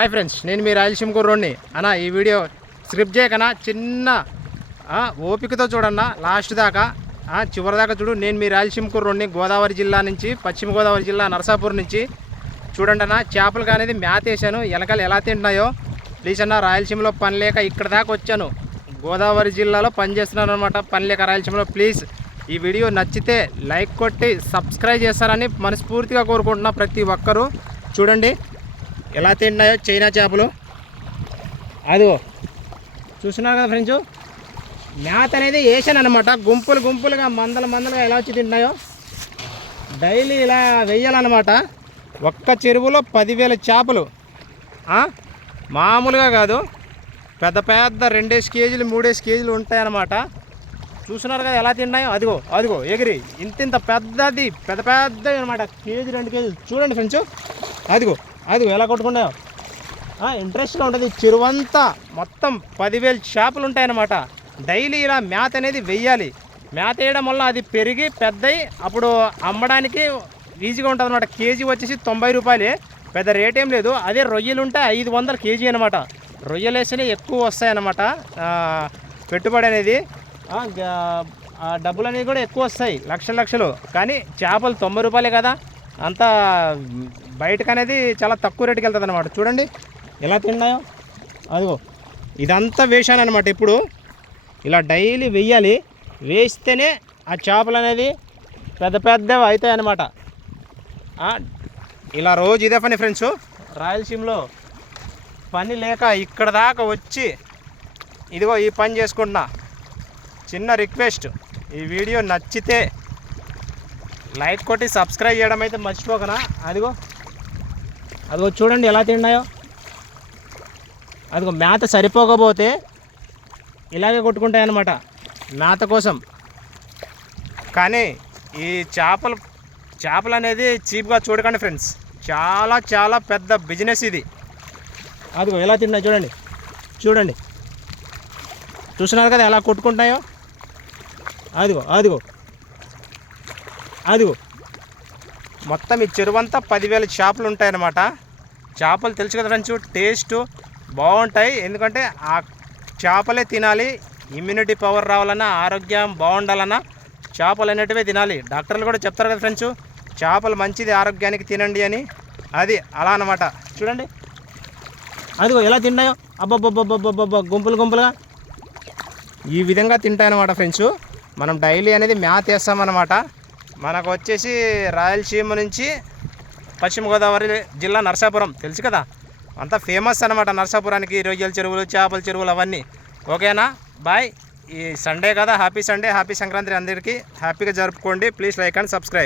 Hi friends, నేను మీ రాయలసీమ కుర్రోడ్ని అన్న. ఈ వీడియో స్క్రిప్ట్ చేయకనా, చిన్న ఓపికతో చూడన్నా లాస్ట్ దాకా, చివరి దాకా చూడు. నేను మీ రాయలసీమ కుర్రోడ్ని, గోదావరి జిల్లా నుంచి, పశ్చిమ గోదావరి జిల్లా నరసాపూర్ నుంచి. చూడండి అన్న, చేపలు కానీ మేత వేసాను, ఎలకలు ఎలా తింటున్నాయో. ప్లీజ్ అన్న, రాయలసీమలో పని లేక ఇక్కడ దాకా వచ్చాను. గోదావరి జిల్లాలో పని చేస్తున్నాను అనమాట, పని లేక రాయలసీమలో. ప్లీజ్ ఈ వీడియో నచ్చితే లైక్ కొట్టి సబ్స్క్రైబ్ చేస్తారని మనస్ఫూర్తిగా కోరుకుంటున్నా. ప్రతి ఒక్కరూ చూడండి ఎలా తింటున్నాయో చైనా చేపలు. అదిగో చూస్తున్నారు కదా ఫ్రెండ్స్, మేత అనేది వేసాను అనమాట. గుంపులు గుంపులుగా మందలుగా ఎలా వచ్చి తింటున్నాయో. డైలీ ఇలా వెయ్యాలన్నమాట. ఒక్క చెరువులో 10,000 చేపలు. మామూలుగా కాదు, పెద్ద పెద్ద 2 కేజీలు 3 కేజీలు ఉంటాయన్నమాట. చూస్తున్నారు కదా ఎలా తిన్నాయో. అదిగో ఎగిరి ఇంత పెద్దది, పెద్దవి అనమాట. కేజీ 2 కేజీలు. చూడండి ఫ్రెండ్స్, అదిగో ఎలా కొట్టుకున్నాయో. ఇంట్రెస్ట్గా ఉంటుంది. చెరువంతా మొత్తం 10,000 చేపలు ఉంటాయన్నమాట. డైలీ ఇలా మేత అనేది వెయ్యాలి. మేత వేయడం వల్ల అది పెరిగి పెద్దయి అప్పుడు అమ్మడానికి ఈజీగా ఉంటుంది అనమాట. కేజీ వచ్చేసి 90 రూపాయలే, పెద్ద రేట్ ఏం లేదు. అదే రొయ్యలు ఉంటే 500 కేజీ అనమాట. రొయ్యలు వేస్తేనే ఎక్కువ వస్తాయన్నమాట పెట్టుబడి అనేది. డబ్బులు అనేవి కూడా ఎక్కువ వస్తాయి, లక్షలు. కానీ చేపలు 90 రూపాయలే కదా, అంతా బయటకు అనేది చాలా తక్కువ రేటుకి వెళ్తుంది అనమాట. చూడండి ఎలా తిన్నాయో. అదిగో ఇదంతా వేసాను అనమాట. ఇప్పుడు ఇలా డైలీ వెయ్యాలి. వేస్తేనే ఆ చేపలు అనేది పెద్దవి అవుతాయి అన్నమాట. ఇలా రోజు ఇదే పని ఫ్రెండ్స్. రాయలసీమలో పని లేక ఇక్కడ దాకా వచ్చి ఇదిగో ఈ పని చేసుకుంటున్నా. చిన్న రిక్వెస్ట్, ఈ వీడియో నచ్చితే లైక్ కొట్టి సబ్స్క్రైబ్ చేయడం అయితే మర్చిపోకనా. అదిగో చూడండి ఎలా తిన్నాయో. అదిగో మేత సరిపోకపోతే ఇలాగే కొట్టుకుంటాయి అన్నమాట మేత కోసం. కానీ ఈ చేపలు అనేది చీప్గా చూడకండి ఫ్రెండ్స్. చాలా పెద్ద బిజినెస్ ఇది. అదిగో ఎలా తిన్నాయి చూడండి. చూస్తున్నారు కదా ఎలా కొట్టుకుంటాయో. అదిగో మొత్తం ఈ చెరువంతా 10,000 చేపలు ఉంటాయన్నమాట. చేపలు తెలుసు కదా ఫ్రెండ్స్, టేస్ట్ బాగుంటాయి. ఎందుకంటే ఆ చేపలే తినాలి. ఇమ్యూనిటీ పవర్ రావాలన్నా, ఆరోగ్యం బాగుండాలన్నా చేపలు అనేటివే తినాలి. డాక్టర్లు కూడా చెప్తారు కదా ఫ్రెండ్స్, చేపలు మంచిది ఆరోగ్యానికి తినండి అని. అది అలా అన్నమాట. చూడండి అదిగో ఎలా తిన్నాయో. అబ్బబ్బబ్బబ్బబ్బబ్బ గుంపులుగా ఈ విధంగా తింటాయన్నమాట ఫ్రెండ్స్. మనం డైలీ అనేది మేత వేస్తామన్నమాట. మనకు వచ్చేసి రాయలసీమ నుంచి పశ్చిమ గోదావరి జిల్లా నరసాపురం తెలుసు కదా, అంతా ఫేమస్ అనమాట నరసాపురానికి. రొయ్యల చెరువులు, చేపల చెరువులు అవన్నీ. ఓకేనా, బాయ్. ఈ సండే కదా, హ్యాపీ సండే, హ్యాపీ సంక్రాంతి అందరికీ. హ్యాపీగా జరుపుకోండి. Please like and subscribe.